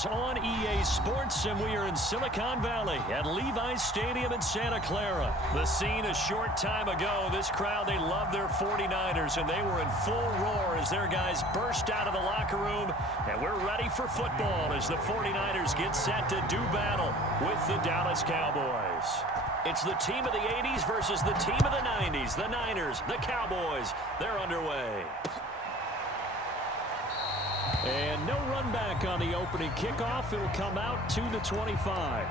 is on EA Sports, and we are in Silicon Valley at Levi's Stadium in Santa Clara. The scene a short time ago. This crowd, they love their 49ers, and they were in full roar as their guys burst out of the locker room. And we're ready for football as the 49ers get set to do battle with the Dallas Cowboys. It's the team of the 80s versus the team of the 90s. The Niners, the Cowboys, they're underway. And no run back on the opening kickoff. It'll come out to the 25.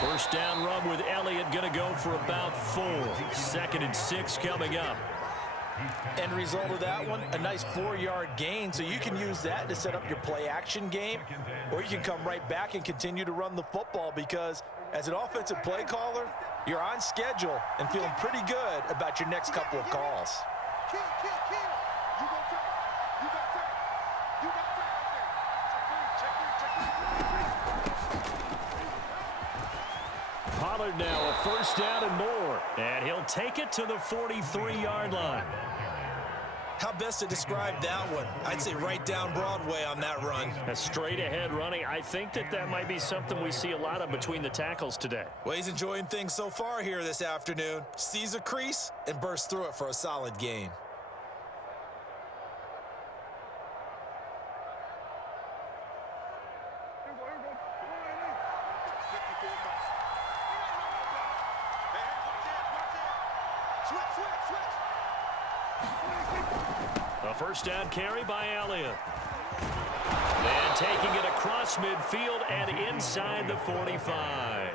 First down run with Elliott, going to go for about 4. 2nd and 6 coming up. End result of that one, a nice 4-yard gain. So you can use that to set up your play-action game, or you can come right back and continue to run the football because as an offensive play caller, you're on schedule and feeling pretty good about your next couple of calls. Pollard now a first down and more. And he'll take it to the 43-yard line. How best to describe that one? I'd say right down Broadway on that run. A straight ahead running. I think that might be something we see a lot of between the tackles today. Well, he's enjoying things so far here this afternoon. Sees a crease and bursts through it for a solid gain. A first down carry by Elliott. And taking it across midfield and inside the 45.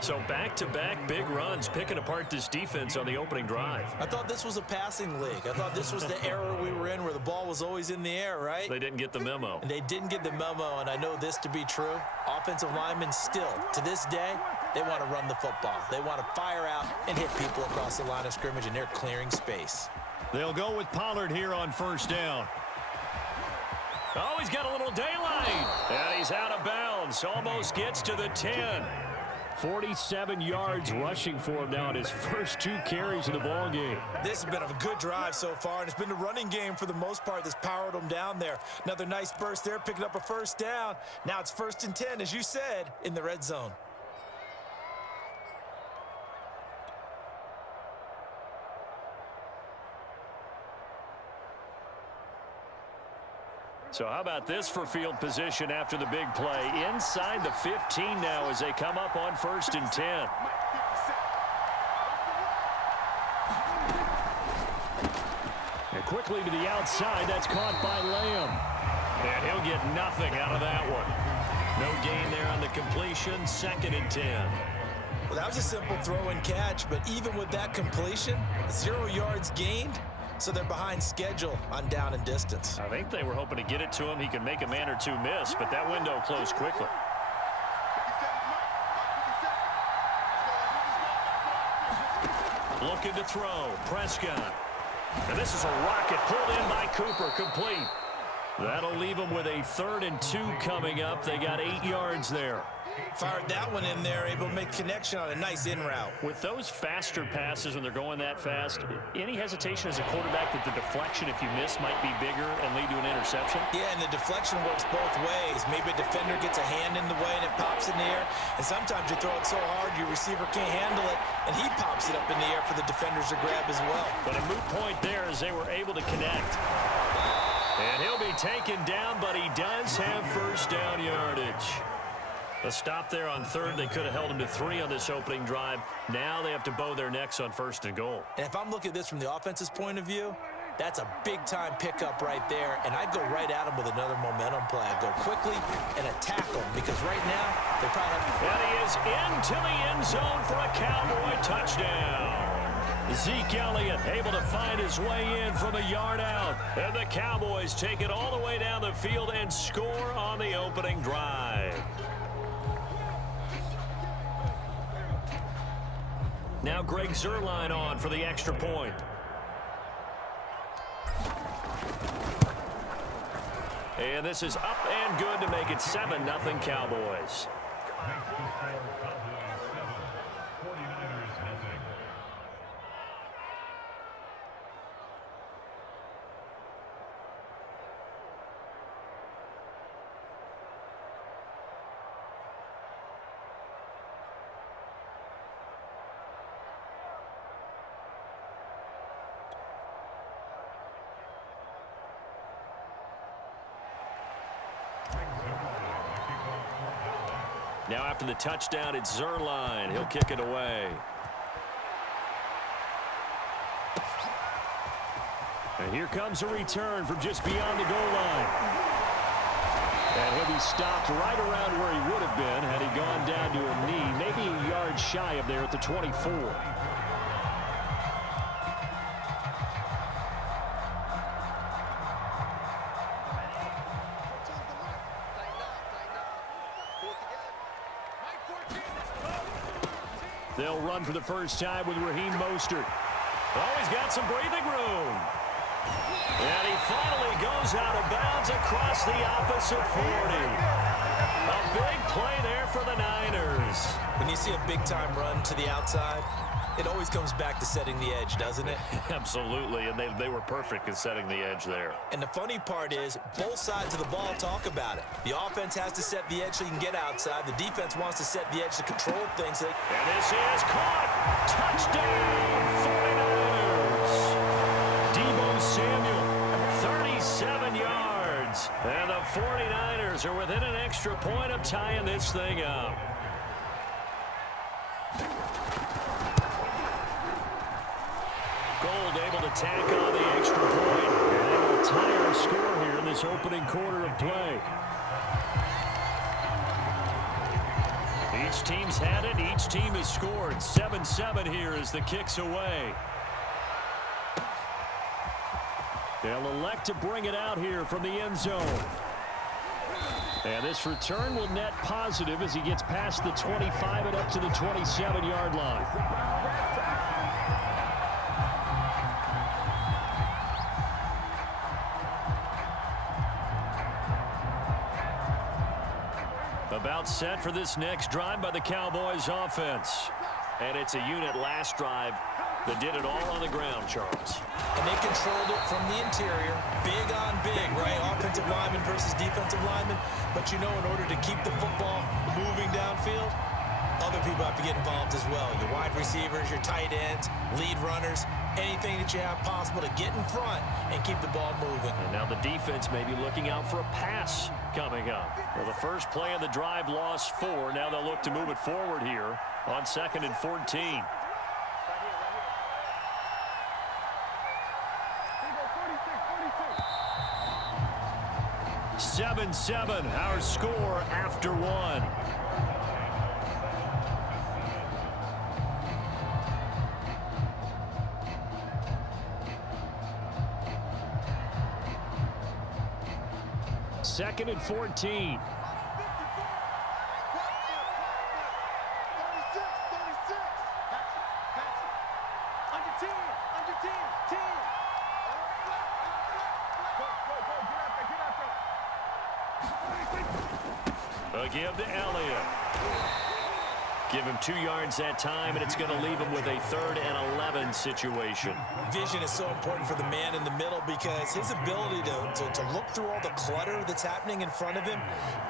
So back-to-back big runs, picking apart this defense on the opening drive. I thought this was a passing league. I thought this was the era we were in where the ball was always in the air, right? They didn't get the memo. And they didn't get the memo, and I know this to be true. Offensive linemen still, to this day, they want to run the football. They want to fire out and hit people across the line of scrimmage, and they're clearing space. They'll go with Pollard here on first down. Oh, he's got a little daylight. And he's out of bounds. Almost gets to the 10. 47 yards rushing for him now in his first 2 carries of the ball game. This has been a good drive so far, and it's been the running game for the most part that's powered them down there. Another nice burst there, picking up a first down. Now it's 1st and 10, as you said, in the red zone. So how about this for field position after the big play? Inside the 15 now as they come up on 1st and 10. And quickly to the outside. That's caught by Lamb. And he'll get nothing out of that one. No gain there on the completion. 2nd and 10. Well, that was a simple throw and catch, but even with that completion, 0 yards gained. So they're behind schedule on down and distance. I think they were hoping to get it to him. He could make a man or two miss, but that window closed quickly. Looking to throw. Prescott. And this is a rocket pulled in by Cooper. Complete. That'll leave them with a 3rd and 2 coming up. They got 8 yards there. Fired that one in there, able to make connection on a nice in route. With those faster passes when they're going that fast, any hesitation as a quarterback that the deflection, if you miss, might be bigger and lead to an interception? Yeah, and the deflection works both ways. Maybe a defender gets a hand in the way and it pops in the air. And sometimes you throw it so hard your receiver can't handle it, and he pops it up in the air for the defenders to grab as well. But a moot point there as they were able to connect. And he'll be taken down, but he does have first down yardage. A stop there on 3rd. They could have held him to 3 on this opening drive. Now they have to bow their necks on 1st and goal. And if I'm looking at this from the offense's point of view, That's a big-time pickup right there, and I'd go right at him with another momentum play. I'd go quickly and attack him because right now they probably have... And he is into the end zone for a Cowboy touchdown. Zeke Elliott able to find his way in from a yard out. And the Cowboys take it all the way down the field and score on the opening drive. Now Greg Zuerlein on for the extra point. And this is up and good to make it 7-0 Cowboys. Now after the touchdown, it's Zuerlein. He'll kick it away. And here comes a return from just beyond the goal line. And he'll be stopped right around where he would have been had he gone down to a knee, maybe a yard shy of there at the 24. They'll run for the first time with Raheem Mostert. Oh, he's got some breathing room. And he finally goes out of bounds across the opposite 40. A big play there for the Niners. When you see a big-time run to the outside, it always comes back to setting the edge, doesn't it? Absolutely, and they were perfect in setting the edge there. And the funny part is, both sides of the ball talk about it. The offense has to set the edge so you can get outside. The defense wants to set the edge to control things. And this is caught. Touchdown, 49ers. Deebo Samuel, 37 yards. And the 49ers are within an extra point of tying this thing up. Gold able to tack on the extra point. And they will tie our score here in this opening quarter of play. Each team's had it. Each team has scored. 7-7 here as the kick's away. They'll elect to bring it out here from the end zone. And this return will net positive as he gets past the 25 and up to the 27-yard line. About set for this next drive by the Cowboys offense. And it's a unit last drive that did it all on the ground, Charles. And they controlled it from the interior. Big on big, right? Offensive lineman versus defensive lineman. But you know, in order to keep the football moving downfield, other people have to get involved as well. Your wide receivers, your tight ends, lead runners, anything that you have possible to get in front and keep the ball moving. And now the defense may be looking out for a pass coming up. Well, the first play of the drive lost 4. Now they'll look to move it forward here on 2nd and 14. Seven, our score after 1. Second and 14. A give to Elliott. Give him 2 yards that time, and it's going to leave him with a 3rd and 11 situation. Vision is so important for the man in the middle because his ability to look through all the clutter that's happening in front of him,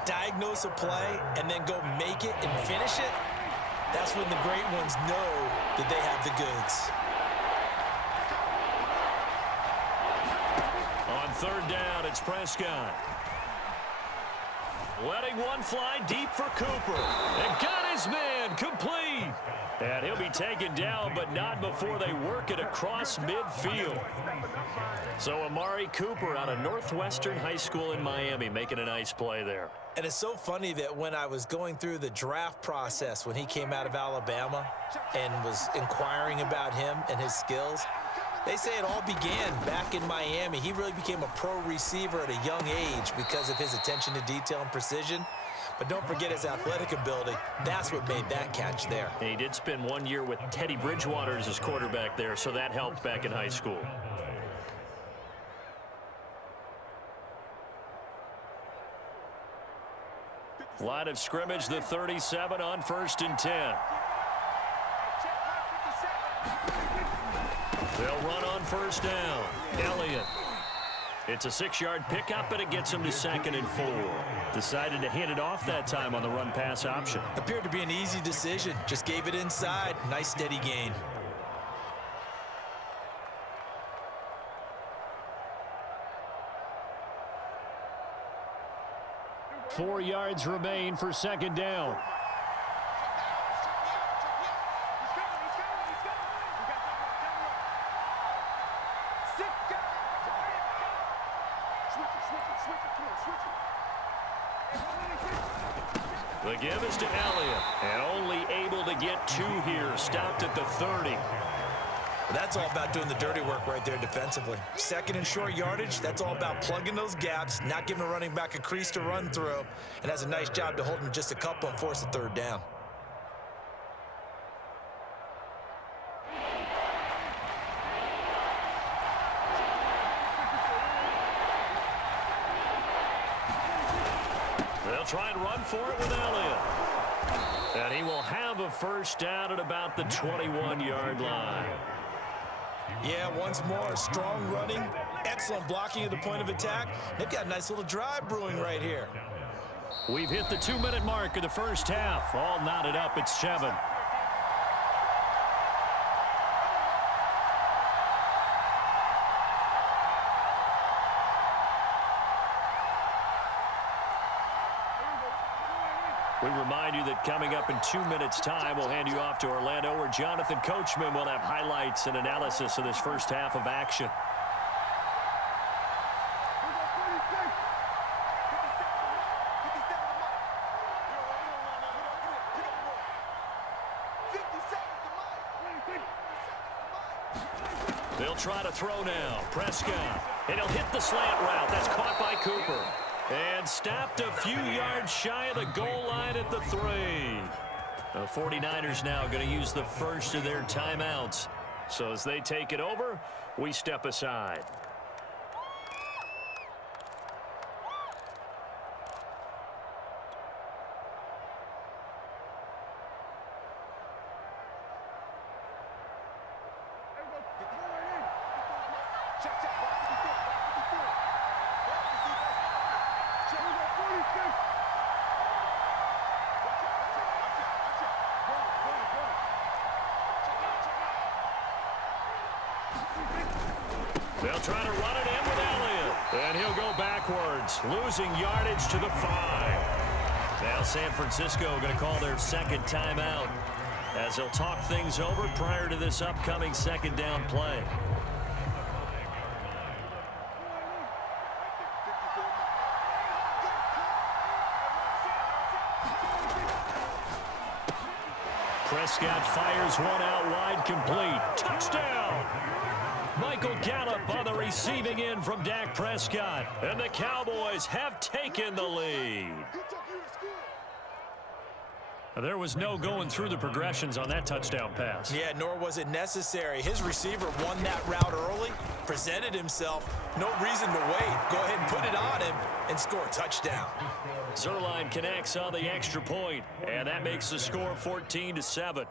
diagnose a play, and then go make it and finish it, that's when the great ones know that they have the goods. On 3rd down, it's Prescott. Letting one fly deep for Cooper. And got his man complete. And he'll be taken down, but not before they work it across midfield. So Amari Cooper out of Northwestern High School in Miami making a nice play there. And it's so funny that when I was going through the draft process when he came out of Alabama and was inquiring about him and his skills, they say it all began back in Miami. He really became a pro receiver at a young age because of his attention to detail and precision. But don't forget his athletic ability. That's what made that catch there. And he did spend 1 year with Teddy Bridgewater as his quarterback there, so that helped back in high school. Line of scrimmage, the 37 on 1st and 10. They'll run on 1st down. Elliott. It's a 6-yard pickup, and it gets him to 2nd and 4. Decided to hand it off that time on the run-pass option. Appeared to be an easy decision. Just gave it inside. Nice steady gain. Four yards remain for 2nd down. The give is to Elliott, and only able to get 2 here. Stopped at the 30. That's all about doing the dirty work right there defensively. 2nd and short yardage, that's all about plugging those gaps, not giving a running back a crease to run through, and has a nice job to hold him just a couple and force a 3rd down. They'll try and run for it with Elliott. And he will have a 1st down at about the 21-yard line. Yeah, once more, strong running, excellent blocking at the point of attack. They've got a nice little drive brewing right here. We've hit the 2-minute mark of the 1st half. All knotted up at 7. We remind you that coming up in 2 minutes' time, we'll hand you off to Orlando, where Jonathan Coachman will have highlights and analysis of this 1st half of action. They'll try to throw now. Prescott. And he'll hit the slant route. That's caught by Cooper. And stopped a few yards shy of the goal line at the 3. The 49ers now going to use the first of their timeouts. So as they take it over, we step aside. They'll try to run it in with Elliott. And he'll go backwards, losing yardage to the 5. Now San Francisco going to call their 2nd timeout as they'll talk things over prior to this upcoming 2nd down play. Prescott fires one out wide, complete. Touchdown! Michael Gallup on the receiving end from Dak Prescott. And the Cowboys have taken the lead. There was no going through the progressions on that touchdown pass. Yeah, nor was it necessary. His receiver won that route early, presented himself. No reason to wait. Go ahead and put it on him and score a touchdown. Zuerlein connects on the extra point, and that makes the score 14-7.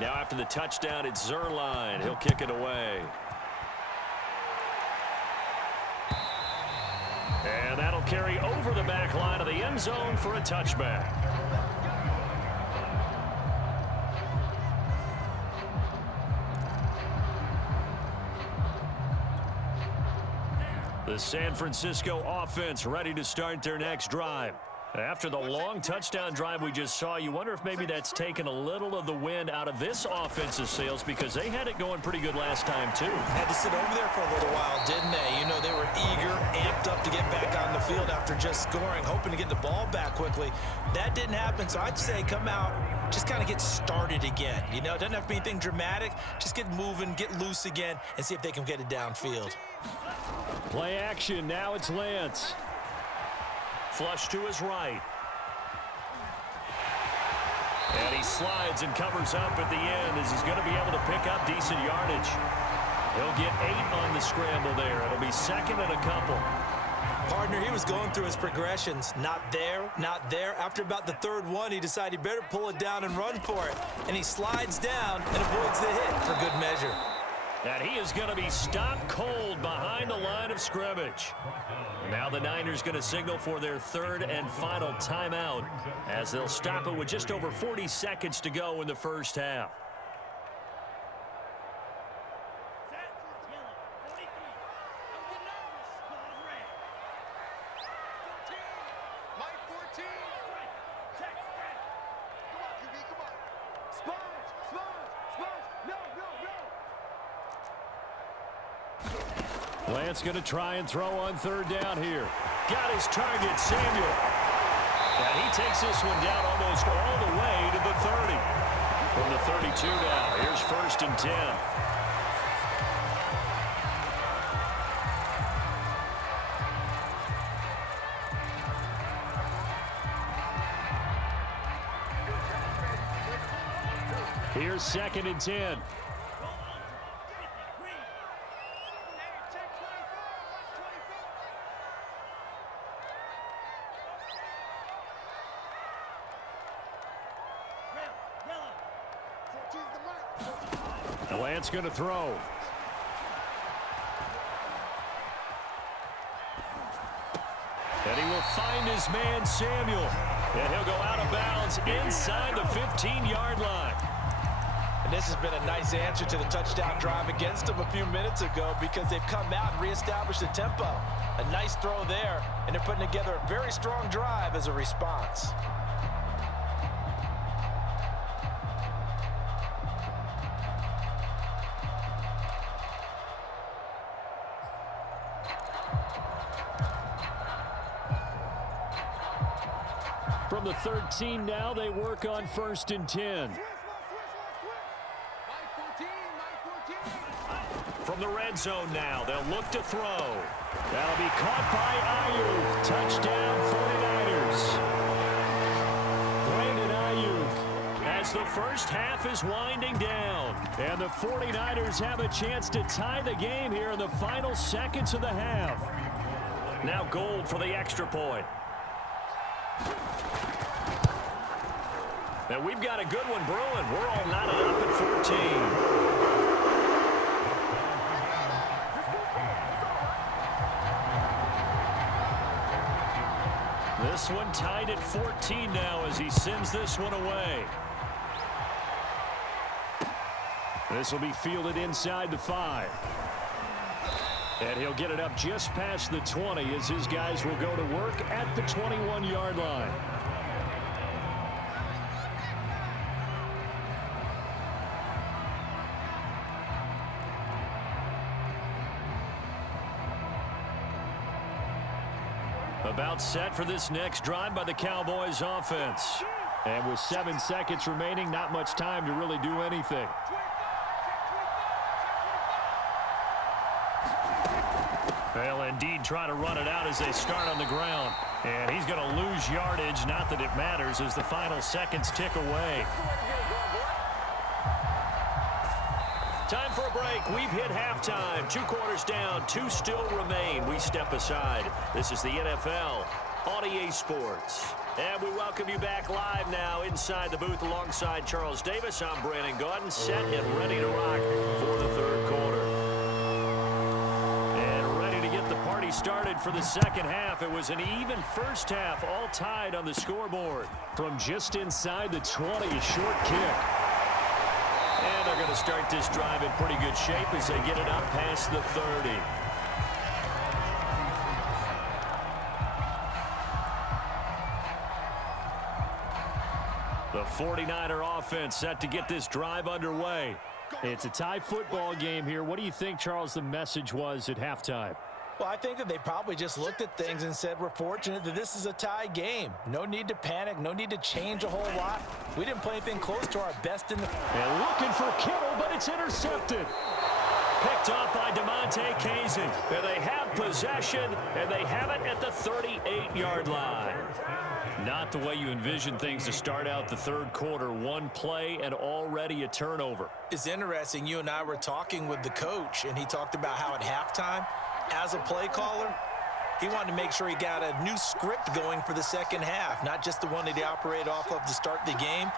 Now after the touchdown, it's Zuerlein. He'll kick it away. And that'll carry over the back line of the end zone for a touchback. The San Francisco offense ready to start their next drive. After the long touchdown drive we just saw, you wonder if maybe that's taken a little of the wind out of this offense's sails because they had it going pretty good last time, too. Had to sit over there for a little while, didn't they? You know, they were eager, amped up to get back on the field after just scoring, hoping to get the ball back quickly. That didn't happen, so I'd say come out, just kind of get started again. You know, it doesn't have to be anything dramatic. Just get moving, get loose again, and see if they can get it downfield. Play action. Now it's Lance. Flush to his right. And he slides and covers up at the end as he's going to be able to pick up decent yardage. He'll get 8 on the scramble there. It'll be second and a couple. Partner, he was going through his progressions. Not there, not there. After about the third one, he decided he better pull it down and run for it. And he slides down and avoids the hit for good measure. And he is going to be stopped cold behind the line of scrimmage. Now the Niners going to signal for their third and final timeout as they'll stop it with just over 40 seconds to go in the first half. Lance going to try and throw on third down here. Got his target, Samuel. And he takes this one down almost all the way to the 30. From the 32 now, here's first and 10. Here's second and 10. Lance going to throw. And he will find his man, Samuel. And he'll go out of bounds inside the 15-yard line. And this has been a nice answer to the touchdown drive against them a few minutes ago because they've come out and reestablished the tempo. A nice throw there, and they're putting together a very strong drive as a response. From the 13 now, they work on first and 10. From the red zone now, they'll look to throw. That'll be caught by Ayuk. Touchdown 49ers. Brandon Ayuk as the first half is winding down. And the 49ers have a chance to tie the game here in the final seconds of the half. Now Gold for the extra point. And we've got a good one brewing. We're all knotted up at 14. This one tied at 14 now as he sends this one away. This will be fielded inside the 5. And he'll get it up just past the 20 as his guys will go to work at the 21-yard line. About set for this next drive by the Cowboys offense. And with 7 seconds remaining, not much time to really do anything. They'll indeed try to run it out as they start on the ground. And he's going to lose yardage, not that it matters, as the final seconds tick away. Time for a break. We've hit halftime. 2 quarters down. 2 still remain. We step aside. This is the NFL on EA Sports. And we welcome you back live now inside the booth alongside Charles Davis. I'm Brandon Gaudin, set and ready to rock for the third quarter. And ready to get the party started for the second half. It was an even first half, all tied on the scoreboard. From just inside the 20, a short kick. And they're going to start this drive in pretty good shape as they get it up past the 30. The 49er offense set to get this drive underway. It's a tie football game here. What do you think, Charles, the message was at halftime? Well, I think that they probably just looked at things and said, we're fortunate that this is a tie game. No need to panic. No need to change a whole lot. We didn't play anything close to our best in the... And looking for Kittle, but it's intercepted. Picked off by DeMonte Kazin. And they have possession, and they have it at the 38-yard line. Not the way you envision things to start out the third quarter. One play and already a turnover. It's interesting. You and I were talking with the coach, and he talked about how at halftime, as a play caller, he wanted to make sure he got a new script going for the second half, not just the one that he operated off of to start the game.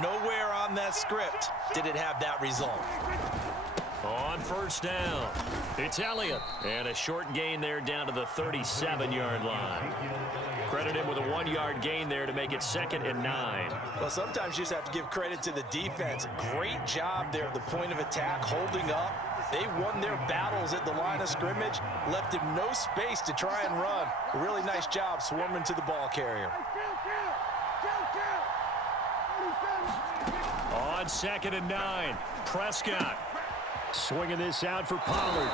Nowhere on that script did it have that result. On first down, it's Elliott. And a short gain there down to the 37-yard line. Credit him with a 1-yard gain there to make it 2nd and 9. Well, sometimes you just have to give credit to the defense. Great job there at the point of attack, holding up. They won their battles at the line of scrimmage, left him no space to try and run. A really nice job swarming to the ball carrier. On 2nd and 9, Prescott. Swinging this out for Pollard.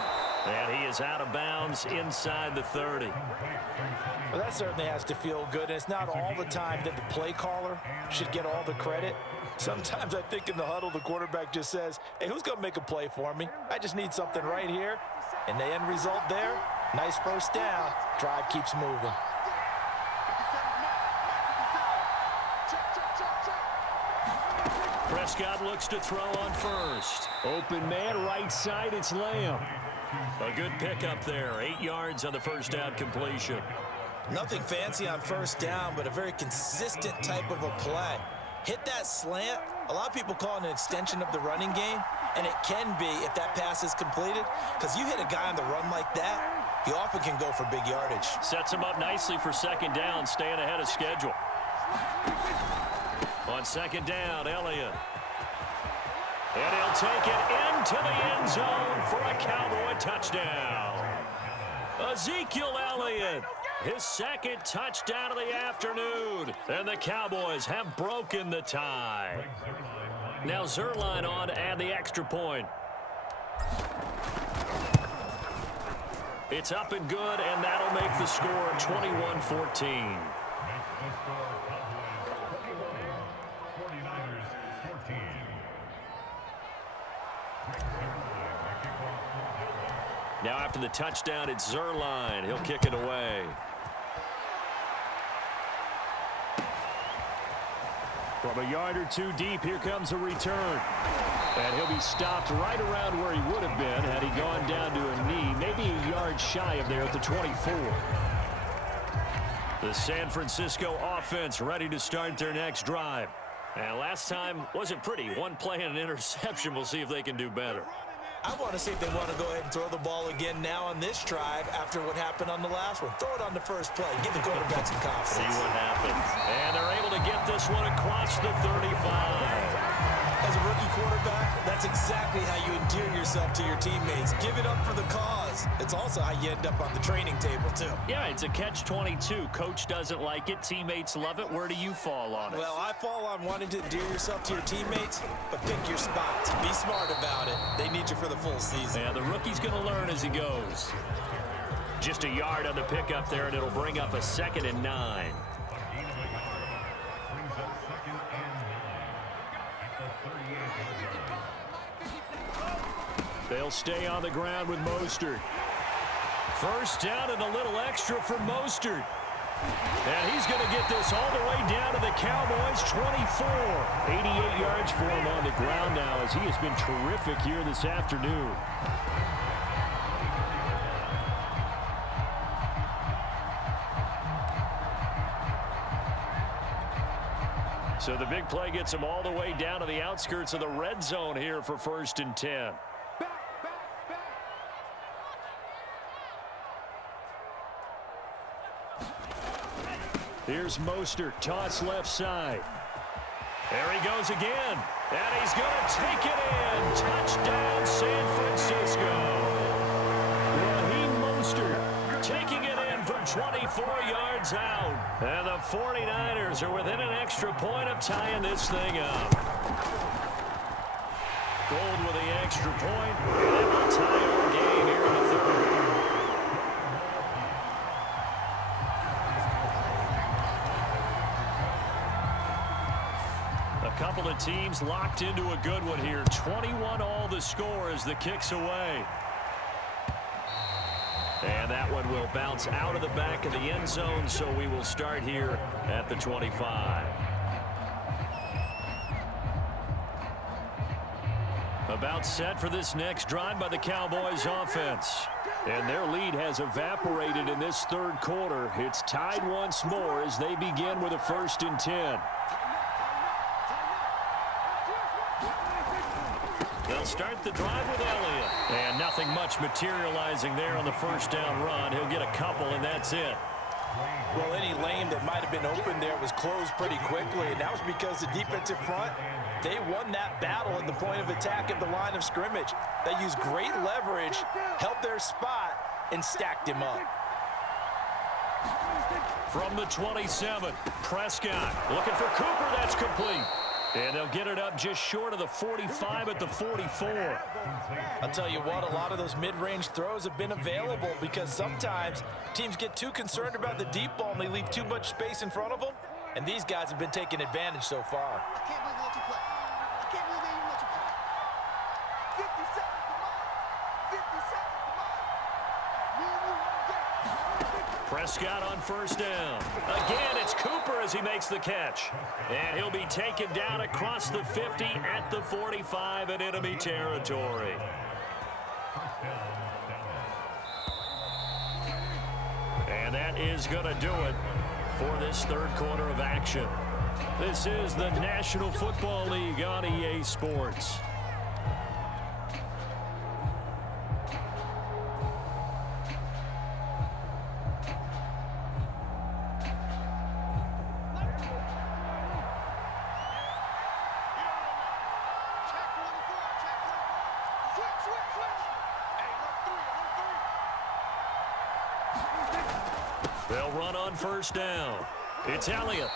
And he is out of bounds inside the 30. Well, that certainly has to feel good. And it's not all the time that the play caller should get all the credit. Sometimes I think in the huddle, the quarterback just says, hey, who's going to make a play for me? I just need something right here. And the end result there, nice first down. Drive keeps moving. Prescott looks to throw on first. Open man, right side, it's Lamb. A good pickup there. 8 yards on the first down completion. Nothing fancy on first down, but a very consistent type of a play. Hit that slant. A lot of people call it an extension of the running game, and it can be if that pass is completed, because you hit a guy on the run like that, he often can go for big yardage. Sets him up nicely for second down, staying ahead of schedule. On second down, Elliott. And he'll take it into the end zone for a Cowboy touchdown. Ezekiel Elliott, his second touchdown of the afternoon. And the Cowboys have broken the tie. Now Zerline on to add the extra point. It's up and good, and that'll make the score 21-14. Now after the touchdown, it's Zerline. He'll kick it away. From a yard or two deep, here comes a return. And he'll be stopped right around where he would have been had he gone down to a knee, maybe a yard shy of there at the 24. The San Francisco offense ready to start their next drive. And last time wasn't pretty. One play and an interception. We'll see if they can do better. I want to see if they want to go ahead and throw the ball again now on this drive after what happened on the last one. Throw it on the first play. Give the quarterback some confidence. See what happens. And they're able to get this one across the 35. As a rookie quarterback, that's exactly how you endear yourself to your teammates. Give it up for the cause. It's also how you end up on the training table, too. Yeah, it's a catch-22. Coach doesn't like it. Teammates love it. Where do you fall on it? Well, I fall on wanting to endear yourself to your teammates, but pick your spots. Be smart about it. They need you for the full season. Yeah, the rookie's going to learn as he goes. Just a yard on the pickup there, and it'll bring up a 2nd and 9. They'll stay on the ground with Mostert. First down and a little extra for Mostert. And he's going to get this all the way down to the Cowboys' 24. 88 yards for him on the ground now as he has been terrific here this afternoon. So the big play gets him all the way down to the outskirts of the red zone here for 1st and 10. Here's Mostert, toss left side. There he goes again, and he's going to take it in. Touchdown, San Francisco. Raheem Mostert taking it in from 24 yards out. And the 49ers are within an extra point of tying this thing up. Gold with the extra point, and it will tie our game here in the third. A couple of teams locked into a good one here. 21 all the score as the kick's away. And that one will bounce out of the back of the end zone, so we will start here at the 25. About set for this next drive by the Cowboys offense. And their lead has evaporated in this third quarter. It's tied once more as they begin with a 1st and 10. They'll start the drive with Elliott. And nothing much materializing there on the first down run. He'll get a couple, and that's it. Well, any lane that might have been open there was closed pretty quickly, and that was because the defensive front, they won that battle at the point of attack at the line of scrimmage. They used great leverage, held their spot, and stacked him up. From the 27, Prescott looking for Cooper. That's complete. And they'll get it up just short of the 45 at the 44. I'll tell you what, a lot of those mid-range throws have been available because sometimes teams get too concerned about the deep ball and they leave too much space in front of them. And these guys have been taking advantage so far. I can't believe they let you play. I can't believe they even let you play. 50 seconds, come on. 50 seconds, come on. Me and you one game. Prescott on first down. Again, it's Cooper as he makes the catch. And he'll be taken down across the 50 at the 45 in enemy territory. And that is going to do it for this third quarter of action. This is the National Football League on EA Sports. They'll run on first down. It's Elliott.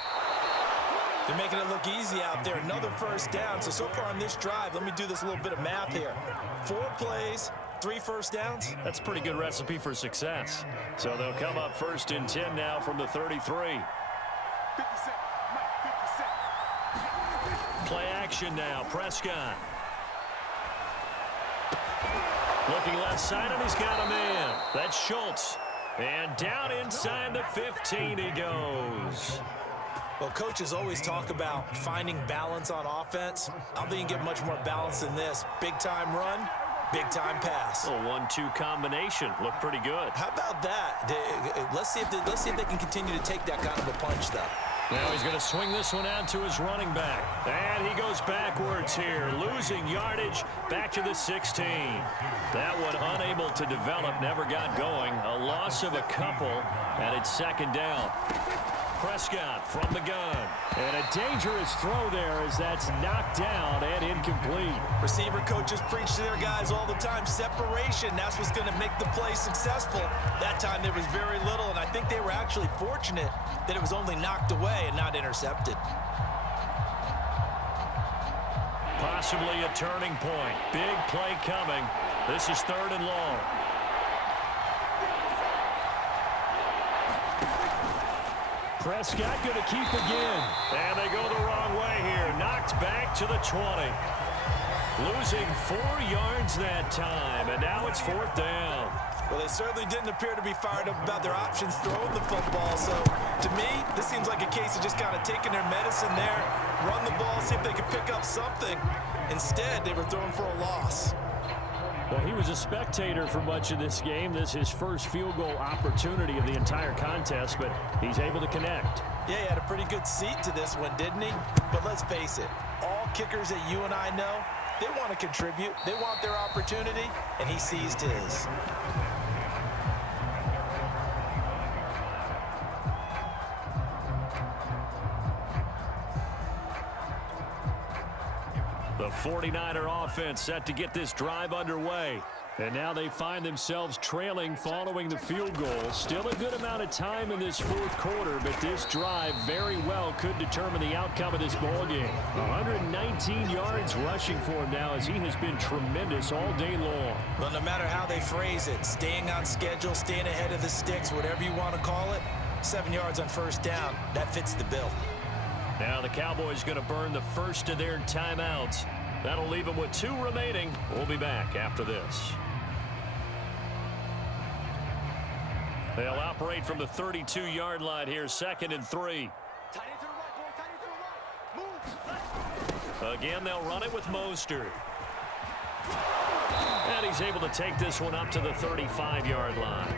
They're making it look easy out there. Another first down. So far on this drive, let me do this little bit of math here. 4 plays, 3 first downs. That's a pretty good recipe for success. So they'll come up 1st and 10 now from the 33. 50 seconds. Mike, 50 seconds. Play action now. Prescott. Looking left side, and he's got a man. That's Schultz. And down inside the 15 he goes. Well, coaches always talk about finding balance on offense. I don't think you can get much more balance than this. Big-time run, big-time pass. A 1-2 combination. Looked pretty good. How about that? Let's see if they can continue to take that kind of a punch, though. Now he's going to swing this one out to his running back. And he goes backwards here, losing yardage back to the 16. That one unable to develop, never got going. A loss of a couple, and it's 2nd down. Prescott from the gun. And a dangerous throw there as that's knocked down and incomplete. Receiver coaches preach to their guys all the time. Separation, that's what's going to make the play successful. That time there was very little, and I think they were actually fortunate that it was only knocked away and not intercepted. Possibly a turning point. Big play coming. This is 3rd and long. Prescott going to keep again. And they go the wrong way here. Knocked back to the 20. Losing 4 yards that time. And now it's 4th down. Well, they certainly didn't appear to be fired up about their options throwing the football. So, to me, this seems like a case of just kind of taking their medicine there, run the ball, see if they can pick up something. Instead, they were throwing for a loss. Well, he was a spectator for much of this game. This is his first field goal opportunity of the entire contest, but he's able to connect. Yeah, he had a pretty good seat to this one, didn't he? But let's face it, all kickers that you and I know, they want to contribute. They want their opportunity, and he seized his. The 49er offense set to get this drive underway. And now they find themselves trailing following the field goal. Still a good amount of time in this fourth quarter, but this drive very well could determine the outcome of this ball game. 119 yards rushing for him now as he has been tremendous all day long. Well, no matter how they phrase it, staying on schedule, staying ahead of the sticks, whatever you want to call it, 7 yards on first down, that fits the bill. Now the Cowboys going to burn the first of their timeouts. That'll leave them with 2 remaining. We'll be back after this. They'll operate from the 32-yard line here, 2nd and 3. Tight end to the right, boy. Tight end to the right. Move. Again, they'll run it with Mostert. And he's able to take this one up to the 35-yard line.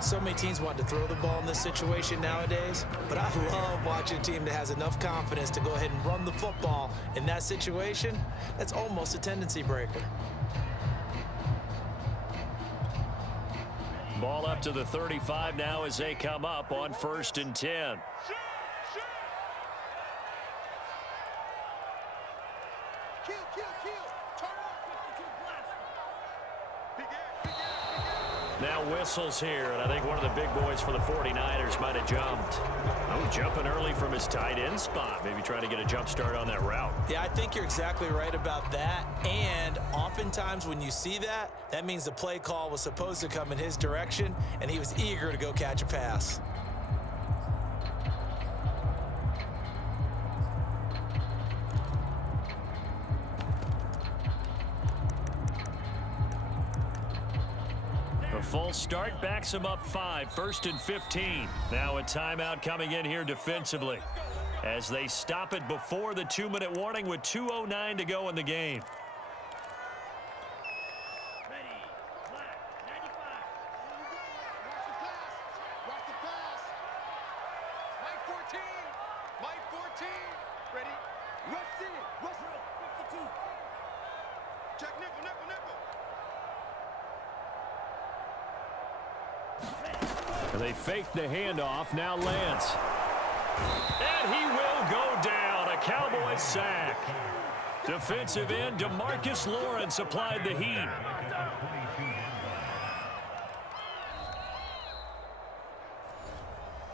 So many teams want to throw the ball in this situation nowadays, but I love watching a team that has enough confidence to go ahead and run the football in that situation. That's almost a tendency breaker. Ball up to the 35 now as they come up on 1st and 10. Kill. Turn off 52 blast. Big air. Now whistles here, and I think one of the big boys for the 49ers might have jumped. Oh, jumping early from his tight end spot. Maybe trying to get a jump start on that route. Yeah, I think you're exactly right about that. And oftentimes when you see that, that means the play call was supposed to come in his direction, and he was eager to go catch a pass. A full start backs him up 5, 1st and 15. Now a timeout coming in here defensively as they stop it before the 2-minute warning with 2:09 to go in the game. Ready. Black. 95. Watch the pass. Mike 14. Mike 14. Ready. Rush in. Rush. 52. Check nickel. And they fake the handoff. Now Lance. And he will go down. A Cowboys sack. Defensive end DeMarcus Lawrence applied the heat.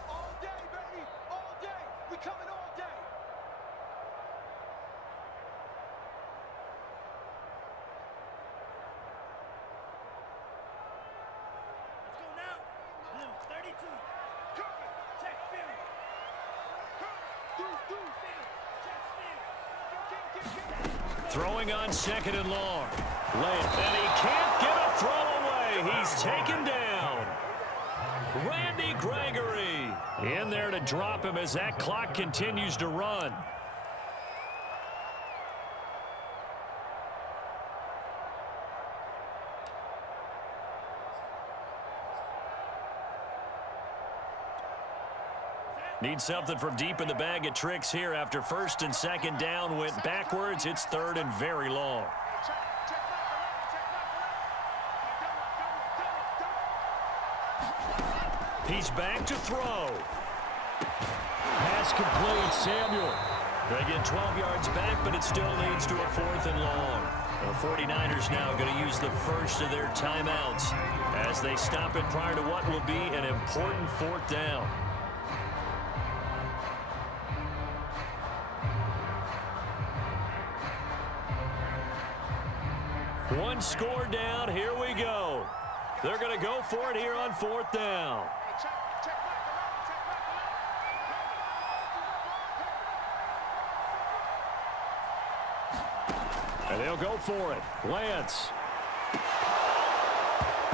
All day, baby. All day. We coming all day. Let's go now. Blue 32. Check field. Through. Check field. Throwing on 2nd and long. Lance. And he can't get a throw away. He's taken down. Randy Gregory in there to drop him as that clock continues to run. Need something from deep in the bag of tricks here after 1st and 2nd down went backwards. It's 3rd and very long. He's back to throw. Pass complete, Samuel. They get 12 yards back, but it still leads to a 4th and long. The 49ers now going to use the first of their timeouts as they stop it prior to what will be an important 4th down. One score down. Here we go. They're going to go for it here on 4th down. And they'll go for it. Lance.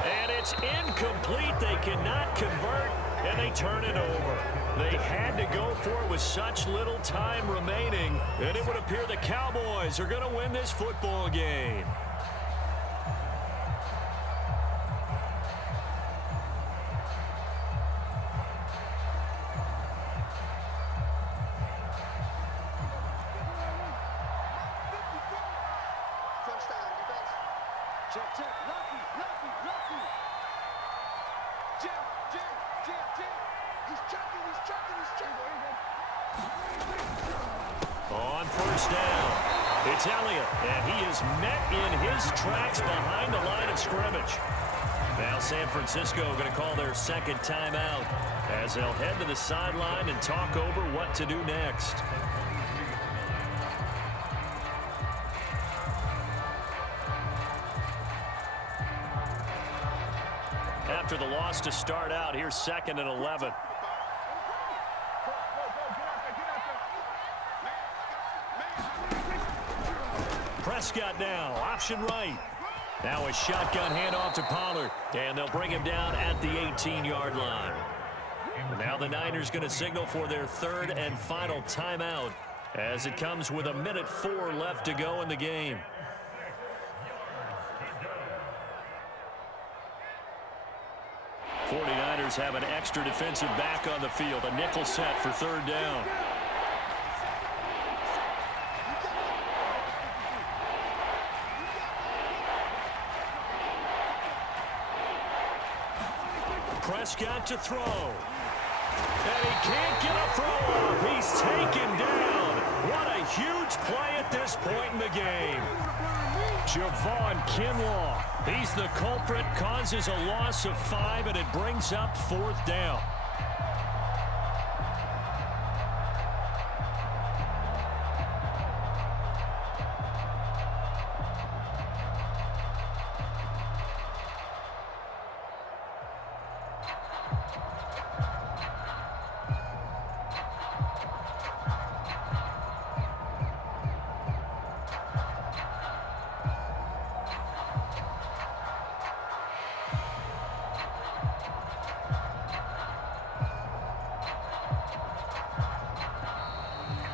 And it's incomplete. They cannot convert, and they turn it over. They had to go for it with such little time remaining, and it would appear the Cowboys are going to win this football game. Check. Lucky. Jim. He's checking. On 1st down. It's Elliott, and he is met in his tracks behind the line of scrimmage. Now San Francisco going to call their second timeout as they'll head to the sideline and talk over what to do next. After the loss to start out, here's 2nd and 11. Prescott now, option right. Now a shotgun handoff to Pollard, and they'll bring him down at the 18-yard line. Now the Niners going to signal for their 3rd and final timeout as it comes with 1:04 left to go in the game. '49ers have an extra defensive back on the field, a nickel set for 3rd down. Prescott to throw. And he can't get a throw off. He's taken down. What a huge play at this point in the game. Javon Kinlaw. He's the culprit, causes a loss of 5, and it brings up 4th down.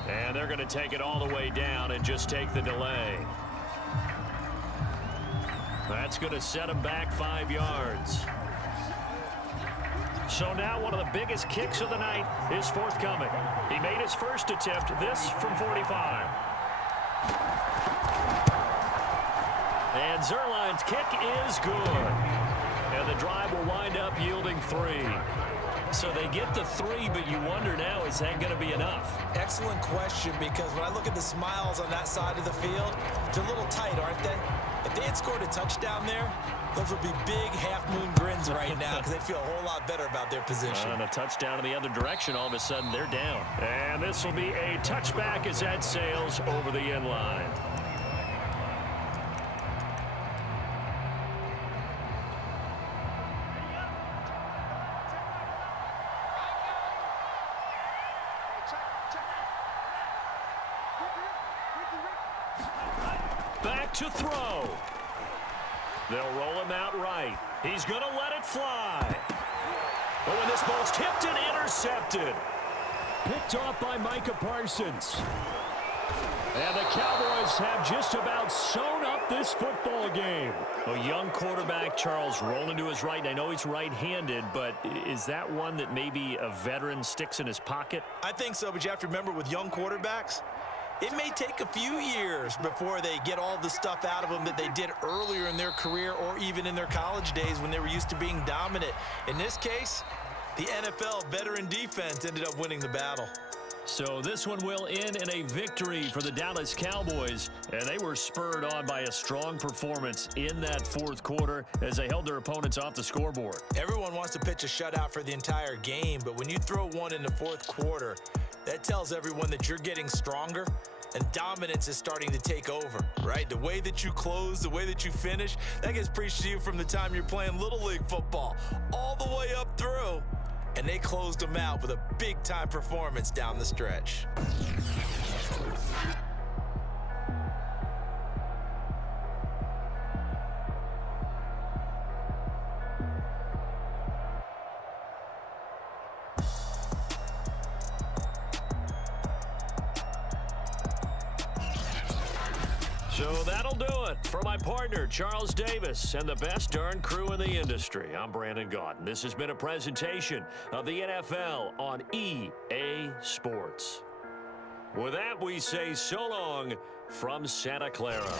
And they're going to take it all the way down and just take the delay. That's going to set him back 5 yards. So now one of the biggest kicks of the night is forthcoming. He made his first attempt, this from 45. And Zerline's kick is good. And the drive will wind up yielding 3. So they get the 3, but you wonder now, is that going to be enough? Excellent question, because when I look at the smiles on that side of the field, they're a little tight, aren't they? If they had scored a touchdown there, those would be big half-moon grins right now because they'd feel a whole lot better about their position. And a touchdown in the other direction, all of a sudden they're down. And this will be a touchback as that sails over the end line. Back to throw. They'll roll him out right. He's going to let it fly. Oh, and this ball's tipped and intercepted. Picked off by Micah Parsons. And the Cowboys have just about sewn up this football game. A young quarterback, Charles, rolling to his right. I know he's right-handed, but is that one that maybe a veteran sticks in his pocket? I think so, but you have to remember with young quarterbacks, it may take a few years before they get all the stuff out of them that they did earlier in their career or even in their college days when they were used to being dominant. In this case, the NFL veteran defense ended up winning the battle. So this one will end in a victory for the Dallas Cowboys, and they were spurred on by a strong performance in that 4th quarter as they held their opponents off the scoreboard. Everyone wants to pitch a shutout for the entire game, but when you throw one in the 4th quarter, that tells everyone that you're getting stronger and dominance is starting to take over, right? The way that you close, the way that you finish, that gets preached to you from the time you're playing Little League football all the way up through. And they closed them out with a big-time performance down the stretch. So that'll do it for my partner, Charles Davis, and the best darn crew in the industry. I'm Brandon Gaudin. This has been a presentation of the NFL on EA Sports. With that, we say so long from Santa Clara.